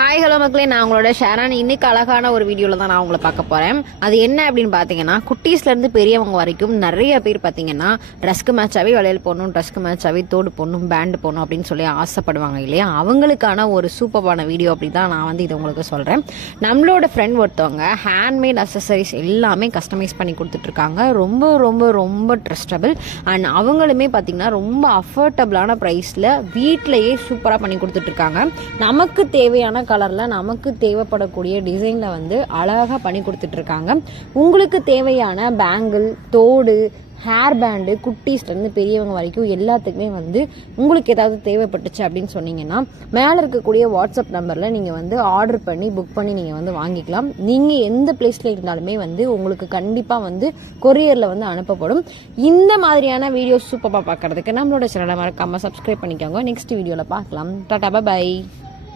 Hi hello மக்களே, நான் உங்களோட ஷேரான். இன்னைக்கு அழகான ஒரு வீடியோவில் தான் நான் உங்களை பார்க்க போகிறேன். அது என்ன அப்படின்னு பார்த்தீங்கன்னா, குட்டீஸ்லேருந்து பெரியவங்க வரைக்கும் நிறைய பேர் பார்த்தீங்கன்னா ட்ரெஸ்க்கு மேட்சாகவே வளையல் போடணும், ட்ரெஸ்க்கு மேட்சாகவே தோடு போடணும், பேண்டு போடணும் அப்படின்னு சொல்லி ஆசைப்படுவாங்க இல்லையா? அவங்களுக்கான ஒரு சூப்பரான வீடியோ அப்படி தான் நான் வந்து இதை உங்களுக்கு சொல்கிறேன். நம்மளோட ஃப்ரெண்ட் ஒருத்தவங்க ஹேண்ட்மேட் அக்சசரிஸ் எல்லாமே கஸ்டமைஸ் பண்ணி கொடுத்துட்ருக்காங்க. ரொம்ப ரொம்ப ரொம்ப ட்ரஸ்டபிள் அண்ட் அவங்களுமே பார்த்தீங்கன்னா ரொம்ப அஃபோர்டபுளான ப்ரைஸில் வீட்டிலையே சூப்பராக பண்ணி கொடுத்துட்ருக்காங்க. நமக்கு தேவையான கலர்ல நமக்கு தேவைப்படக்கூடிய டிசைன்ல வந்து அழகா பண்ணி கொடுத்துட்டு இருக்காங்க. உங்களுக்கு தேவையான பேங்கிள், தோடு, ஹேர் பேண்டு, குட்டீஸ்ல இருந்து பெரியவங்க வரைக்கும் எல்லாத்துக்குமே வந்து உங்களுக்கு ஏதாவது தேவைப்பட்டுச்சு அப்படின்னு சொன்னீங்கன்னா மேல இருக்கக்கூடிய வாட்ஸ்அப் நம்பர்ல நீங்க வந்து ஆர்டர் பண்ணி புக் பண்ணி நீங்க வந்து வாங்கிக்கலாம். நீங்க எந்த பிளேஸ்ல இருந்தாலுமே வந்து உங்களுக்கு கண்டிப்பா வந்து கொரியர்ல வந்து அனுப்பப்படும். இந்த மாதிரியான வீடியோ சூப்பரா பாக்குறதுக்கு நம்மளோட சேனலை மறக்காம சப்ஸ்கிரைப் பண்ணிக்கோங்க. நெக்ஸ்ட் வீடியோல பார்க்கலாம். டாடா, பை.